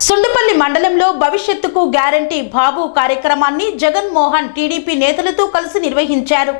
సుండుపల్లి మండలంలో భవిష్యత్తుకు గ్యారంటీ బాబు కార్యక్రమాన్ని జగన్మోహన్ టీడీపీ నేతలతో కలిసి నిర్వహించారు.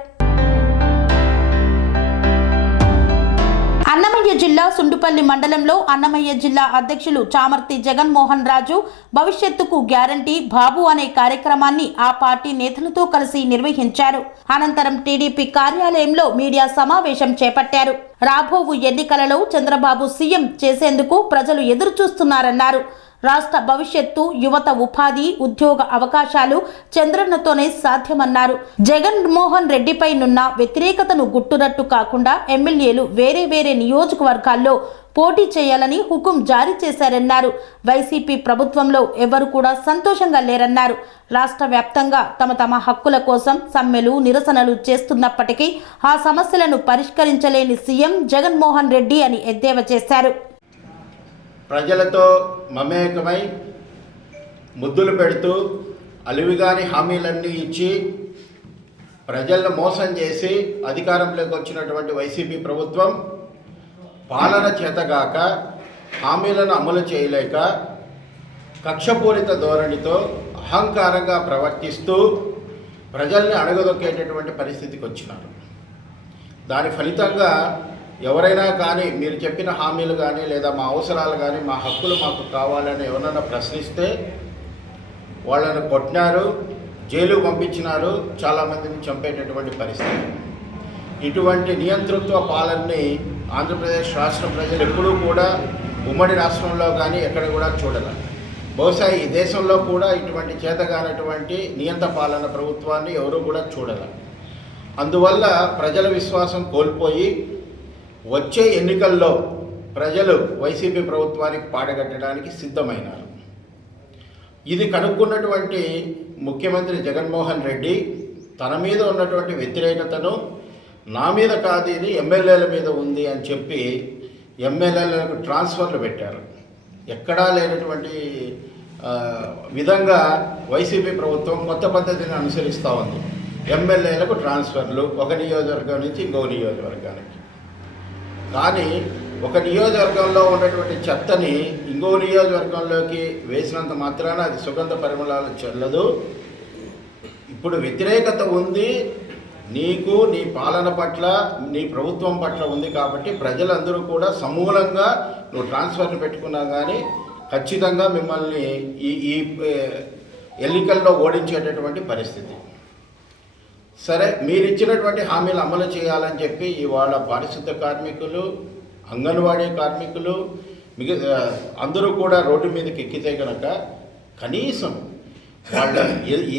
అన్నమయ్య జిల్లా సుండుపల్లి మండలంలో అన్నమయ్య జిల్లా అధ్యక్షులు చామర్తి జగన్మోహన్ రాజు భవిష్యత్తుకు గ్యారంటీ బాబు అనే కార్యక్రమాన్ని ఆ పార్టీ నేతలతో కలిసి నిర్వహించారు. అనంతరం టీడీపీ కార్యాలయంలో మీడియా సమావేశం చేపట్టారు. రాబోవు ఎన్నికలలో చంద్రబాబు సీఎం చేసేందుకు ప్రజలు ఎదురు చూస్తున్నారన్నారు. రాష్ట్ర భవిష్యత్తు, యువత ఉపాధి, ఉద్యోగ అవకాశాలు చంద్రన్నతోనే సాధ్యమన్నారు. జగన్మోహన్ రెడ్డిపై నున్న వ్యతిరేకతను గుట్టురట్టు కాకుండా ఎమ్మెల్యేలు వేరే నియోజకవర్గాల్లో పోటీ చేయాలని హుకుం జారీ చేశారన్నారు. వైసీపీ ప్రభుత్వంలో ఎవరు కూడా సంతోషంగా లేరన్నారు. రాష్ట్ర వ్యాప్తంగా తమ హక్కుల కోసం సమ్మెలు, నిరసనలు చేస్తున్నప్పటికీ ఆ సమస్యలను పరిష్కరించలేని సీఎం జగన్మోహన్ రెడ్డి అని ఎద్దేవా చేశారు. ప్రజలతో మమేకమై ముద్దులు పెడుతూ అలివిగాని హామీలన్నీ ఇచ్చి ప్రజలను మోసం చేసి అధికారంలోకి వచ్చినటువంటి వైసీపీ ప్రభుత్వం పాలన చేతగాక హామీలను అమలు చేయలేక కక్షపూరిత ధోరణితో అహంకారంగా ప్రవర్తిస్తూ ప్రజల్ని అణగదొక్కేటటువంటి పరిస్థితికి వచ్చినారు. దాని ఫలితంగా ఎవరైనా కానీ మీరు చెప్పిన హామీలు కానీ లేదా మా అవసరాలు కానీ మా హక్కులు మాకు కావాలని ఎవరైనా ప్రశ్నిస్తే వాళ్ళని కొట్టినారు, జైలు పంపించినారు, చాలామందిని చంపేటటువంటి పరిస్థితి. ఇటువంటి నియంతృత్వ పాలనని ఆంధ్రప్రదేశ్ రాష్ట్ర ప్రజలు ఎప్పుడూ కూడా ఉమ్మడి రాష్ట్రంలో కానీ ఎక్కడ కూడా చూడాలి. బహుశా ఈ దేశంలో కూడా ఇటువంటి చేతగానటువంటి నియంత పాలన ప్రభుత్వాన్ని ఎవరూ కూడా చూడాలి. అందువల్ల ప్రజల విశ్వాసం కోల్పోయి వచ్చే ఎన్నికల్లో ప్రజలు వైసీపీ ప్రభుత్వానికి పాడగట్టడానికి సిద్ధమైనారు. ఇది కనుక్కున్నటువంటి ముఖ్యమంత్రి జగన్మోహన్ రెడ్డి తన మీద ఉన్నటువంటి వ్యతిరేకతను నా మీద కాదు, ఇది ఎమ్మెల్యేల మీద ఉంది అని చెప్పి ఎమ్మెల్యేలకు ట్రాన్స్ఫర్లు పెట్టారు. ఎక్కడా లేనటువంటి విధంగా వైసీపీ ప్రభుత్వం కొత్త పద్ధతిని అనుసరిస్తూ ఉంది. ఎమ్మెల్యేలకు ట్రాన్స్ఫర్లు ఒక నియోజకవర్గం నుంచి ఇంకో నియోజకవర్గానికి. కానీ ఒక నియోజకవర్గంలో ఉన్నటువంటి చెత్తని ఇంకో నియోజకవర్గంలోకి వేసినంత మాత్రాన అది సుగంధ పరిమళాలు చెల్లదు. ఇప్పుడు వ్యతిరేకత ఉంది నీకు, నీ పాలన పట్ల, నీ ప్రభుత్వం పట్ల ఉంది కాబట్టి ప్రజలందరూ కూడా సమూలంగా నువ్వు ట్రాన్స్ఫర్ని పెట్టుకున్నా కానీ ఖచ్చితంగా మిమ్మల్ని ఈ ఎన్నికల్లో ఓడించేటటువంటి పరిస్థితి. సరే, మీరు ఇచ్చినటువంటి హామీలు అమలు చేయాలని చెప్పి ఇవాళ పారిశుద్ధ కార్మికులు, అంగన్వాడీ కార్మికులు అందరూ కూడా రోడ్డు మీదకి ఎక్కితే కనుక కనీసం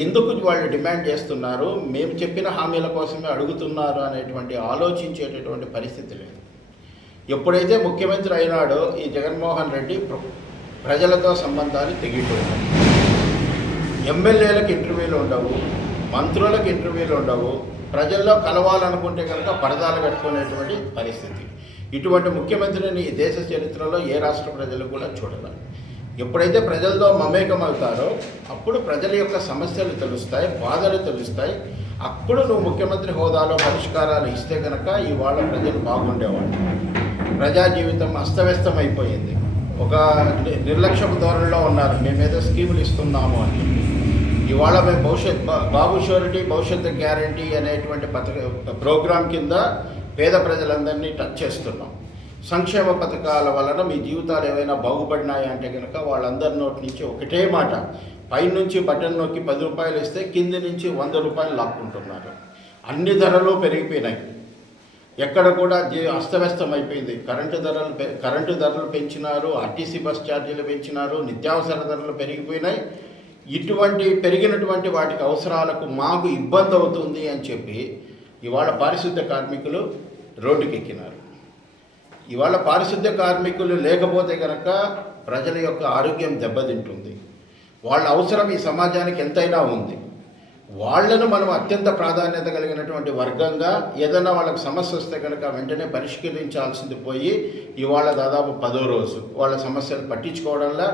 ఎందుకు వాళ్ళు డిమాండ్ చేస్తున్నారు, మేము చెప్పిన హామీల కోసమే అడుగుతున్నారు అనేటువంటి ఆలోచించేటటువంటి పరిస్థితి లేదు. ఎప్పుడైతే ముఖ్యమంత్రి అయినాడో ఈ జగన్మోహన్ రెడ్డి ప్రజలతో సంబంధాలు తెగిపోయాయి. ఎమ్మెల్యేలకు ఇంటర్వ్యూలు ఉండవు, మంత్రులకు ఇంటర్వ్యూలు ఉండవు, ప్రజల్లో కలవాలనుకుంటే కనుక పరదాలు కట్టుకునేటువంటి పరిస్థితి. ఇటువంటి ముఖ్యమంత్రిని ఈ దేశ చరిత్రలో ఏ రాష్ట్ర ప్రజలు కూడా చూడలేదు. ఎప్పుడైతే ప్రజలతో మమేకం అవుతారో అప్పుడు ప్రజల యొక్క సమస్యలు తెలుస్తాయి, బాధలు తెలుస్తాయి. అప్పుడు నువ్వు ముఖ్యమంత్రి హోదాలో పరిష్కారాలు ఇస్తే కనుక ఇవాళ ప్రజలు బాగుండేవాళ్ళు. ప్రజా జీవితం అస్తవ్యస్తం అయిపోయింది. ఒక నిర్లక్ష్యపు ధోరణిలో ఉన్నారు, మేమేదో స్కీములు ఇస్తున్నాము అని. ఇవాళ మేము బాబు షూరిటీ భవిష్యత్తు గ్యారంటీ అనేటువంటి ప్రోగ్రాం కింద పేద ప్రజలందరినీ టచ్ చేస్తున్నాం. సంక్షేమ పథకాల వలన మీ జీవితాలు ఏవైనా బాగుపడినాయి అంటే కనుక వాళ్ళందరి నోటి నుంచి ఒకటే మాట, పైనుంచి బటన్ నొక్కి 10 రూపాయలు ఇస్తే కింది నుంచి 100 రూపాయలు లాక్కుంటున్నారు. అన్ని ధరలు పెరిగిపోయినాయి. ఎక్కడ కూడా అస్తవ్యస్తం అయిపోయింది. కరెంటు ధరలు పెంచినారు, ఆర్టీసీ బస్ ఛార్జీలు పెంచినారు, నిత్యావసర ధరలు పెరిగిపోయినాయి. ఇటువంటి పెరిగినటువంటి వాటికి అవసరాలకు మాకు ఇబ్బంది అవుతుంది అని చెప్పి ఇవాళ పారిశుద్ధ్య కార్మికులు రోడ్డుకి ఎక్కినారు. ఇవాళ పారిశుద్ధ్య కార్మికులు లేకపోతే కనుక ప్రజల యొక్క ఆరోగ్యం దెబ్బతింటుంది. వాళ్ళ అవసరం ఈ సమాజానికి ఎంతైనా ఉంది. వాళ్లను మనం అత్యంత ప్రాధాన్యత కలిగినటువంటి వర్గంగా ఏదైనా వాళ్ళకి సమస్య వస్తే కనుక వెంటనే పరిష్కరించాల్సింది పోయి ఇవాళ దాదాపు 10వ రోజు వాళ్ళ సమస్యలు పట్టించుకోవడంలో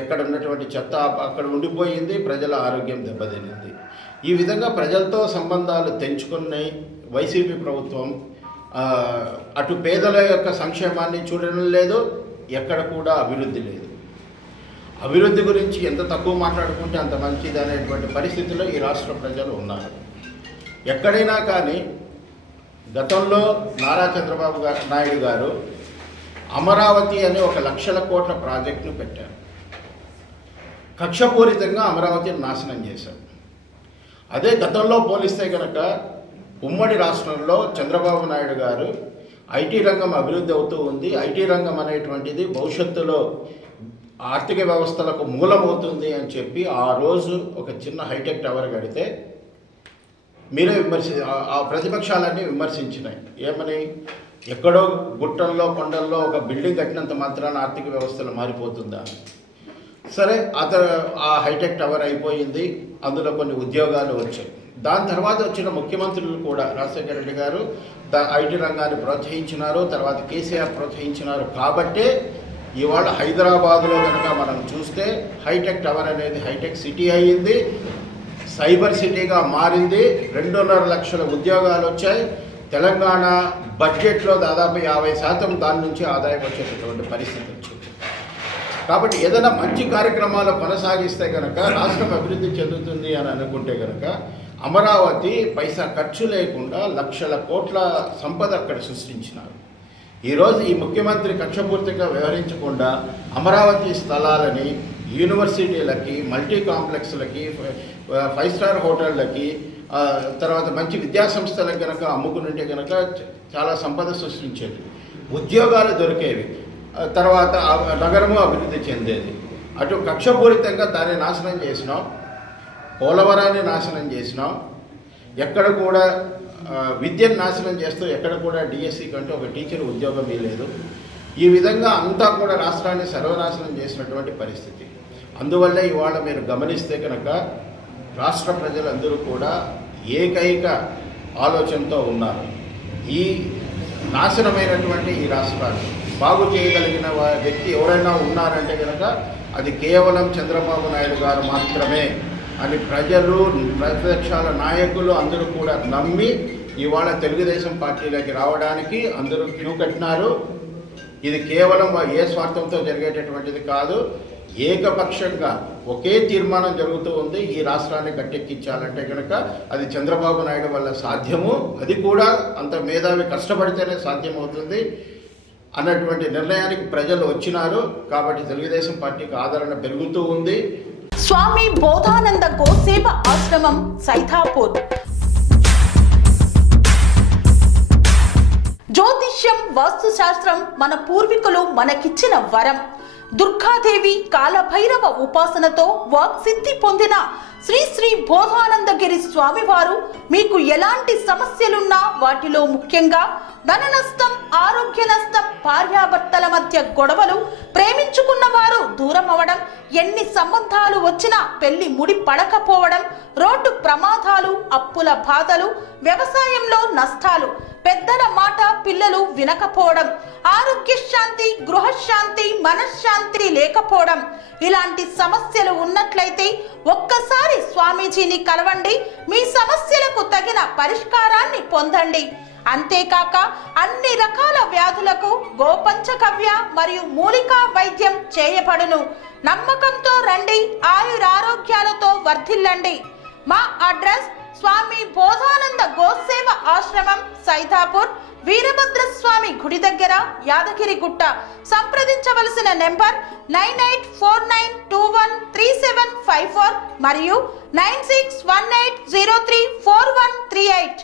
ఎక్కడ ఉన్నటువంటి చెత్త అక్కడ ఉండిపోయింది, ప్రజల ఆరోగ్యం దెబ్బతినింది. ఈ విధంగా ప్రజలతో సంబంధాలు తెంచుకున్న వైసీపీ ప్రభుత్వం అటు పేదల యొక్క సంక్షేమాన్ని చూడడం లేదు, ఎక్కడ కూడా అభివృద్ధి లేదు. అభివృద్ధి గురించి ఎంత తక్కువ మాట్లాడుకుంటే అంత మంచిది అనేటువంటి పరిస్థితిలో ఈ రాష్ట్ర ప్రజలు ఉన్నారు. ఎక్కడైనా కానీ గతంలో నారా చంద్రబాబు నాయుడు గారు అమరావతి అనే 1 లక్షల కోట్ల ప్రాజెక్టును పెట్టారు. కక్షపూరితంగా అమరావతిని నాశనం చేశారు. అదే గతంలో పోలిస్తే కనుక ఉమ్మడి రాష్ట్రంలో చంద్రబాబు నాయుడు గారు ఐటీ రంగం అభివృద్ధి అవుతూ ఉంది. ఐటీ రంగం అనేటువంటిది భవిష్యత్తులో ఆర్థిక వ్యవస్థలకు మూలమవుతుంది అని చెప్పి ఆ రోజు ఒక చిన్న హైటెక్ టవర్ కడితే మీరే ఆ ప్రతిపక్షాలన్నీ విమర్శించినాయి. ఏమని? ఎక్కడో గుట్టల్లో కొండల్లో ఒక బిల్డింగ్ కట్టినంత మాత్రాన ఆర్థిక వ్యవస్థలు మారిపోతుందా? సరే, ఆ హైటెక్ టవర్ అయిపోయింది, అందులో కొన్ని ఉద్యోగాలు వచ్చాయి. దాని తర్వాత వచ్చిన ముఖ్యమంత్రులు కూడా రాజశేఖర రెడ్డి గారు ఐటీ రంగాన్ని ప్రోత్సహించినారు, తర్వాత కేసీఆర్ ప్రోత్సహించినారు. కాబట్టే ఇవాళ హైదరాబాదులో కనుక మనం చూస్తే హైటెక్ టవర్ అనేది హైటెక్ సిటీ అయ్యింది, సైబర్ సిటీగా మారింది. 2.5 లక్షల ఉద్యోగాలు వచ్చాయి. తెలంగాణ బడ్జెట్లో దాదాపు 50% దాని నుంచి ఆదాయం వచ్చేటటువంటి పరిస్థితి వచ్చింది. కాబట్టి ఏదైనా మంచి కార్యక్రమాలు కొనసాగిస్తే కనుక రాష్ట్రం అభివృద్ధి చెందుతుంది అని అనుకుంటే కనుక అమరావతి పైసా ఖర్చు లేకుండా లక్షల కోట్ల సంపద అక్కడ సృష్టించినారు. ఈరోజు ఈ ముఖ్యమంత్రి కక్షపూర్తిగా వ్యవహరించకుండా అమరావతి స్థలాలని యూనివర్సిటీలకి, మల్టీ కాంప్లెక్స్లకి, 5 స్టార్ హోటళ్ళకి, తర్వాత మంచి విద్యాసంస్థలకు కనుక అమ్ముకునింటే కనుక చాలా సంపద సృష్టించేది, ఉద్యోగాలు దొరికేవి, తర్వాత నగరము అభివృద్ధి చెందేది. అటు కక్షపూరితంగా దాన్ని నాశనం చేసినాం, పోలవరాన్ని నాశనం చేసినాం. ఎక్కడ కూడా విద్యను నాశనం చేస్తూ ఎక్కడ కూడా డిఎస్సి కంటే ఒక టీచర్ ఉద్యోగం లేదు. ఈ విధంగా అంతా కూడా రాష్ట్రాన్ని సర్వనాశనం చేసినటువంటి పరిస్థితి. అందువల్ల ఇవాళ మీరు గమనిస్తే కనుక రాష్ట్ర ప్రజలందరూ కూడా ఏకైక ఆలోచనతో ఉన్నారు. ఈ నాశనమైనటువంటి ఈ రాష్ట్రాన్ని బాగు చేయగలిగిన వ్యక్తి ఎవరైనా ఉన్నారంటే కనుక అది కేవలం చంద్రబాబు నాయుడు గారు మాత్రమే అని ప్రజలు, ప్రతిపక్షాల నాయకులు అందరూ కూడా నమ్మి ఇవాళ తెలుగుదేశం పార్టీలోకి రావడానికి అందరూ క్యూ కట్టినారు. ఇది కేవలం ఏ స్వార్థంతో జరిగేటటువంటిది కాదు. ఏకపక్షంగా ఒకే తీర్మానం జరుగుతూ ఉంది. ఈ రాష్ట్రాన్ని గట్టెక్కించాలంటే కనుక అది చంద్రబాబు నాయుడు వల్ల సాధ్యము, అది కూడా అంత మేధావి కష్టపడితేనే సాధ్యమవుతుంది అన్నటువంటి నిర్ణయానికి ప్రజలు వచ్చినారు. కాబట్టి తెలుగుదేశం పార్టీకి ఆదరణ పెరుగుతూ ఉంది. స్వామి బోధానంద గోసేవ ఆశ్రమం, సైథాపూర్. జ్యోతిష్యం, వాస్తుశాస్త్రం మన పూర్వీకులు మనకిచ్చిన వరం. దుర్గాదేవి, కాలభైరవ ఉపాసనతో వాక్సిద్ధి పొందిన శ్రీ శ్రీ బోధానందగిరి స్వామివారు మీకు ఎలాంటి సమస్యలున్నా, వాటిలో ముఖ్యంగా ధన నష్టం, ఆరోగ్య నష్టం, భార్యాభర్తల మధ్య గొడవలు, ప్రేమించుకున్న వారు దూరం అవడం, ఎన్ని సంబంధాలు వచ్చినా పెళ్లి ముడి పడకపోవడం, రోడ్డు ప్రమాదాలు, అప్పుల బాధలు, వ్యవసాయంలో నష్టాలు, పెద్దల మాట పిల్లలు వినకపోవడం, ఆరోగ్య శాంతి, గృహశాంతి, మనశ్శాంతి లేకపోవడం, ఇలాంటి సమస్యలు ఉన్నట్లయితే ఒక్కసారి స్వామీజీని కలవండి. మీ సమస్యలకు తగిన పరిష్కారాన్ని పొందండి. అంతేకాక అన్ని రకాల వ్యాధులకు గోపంచగవ్య మరియు మూలికా వైద్యం చేయబడును. నమ్మకంతో రండి, ఆయురారోగ్యాలతో వర్ధిల్లండి. మా అడ్రస్ స్వామి బోధానంద గోసేవ ఆశ్రమం, సైథాపూర్, వీరభద్రస్వామి గుడి దగ్గర, యాదగిరిగుట్ట. సంప్రదించవలసిన నెంబర్ 9849213754 మరియు 9618034138.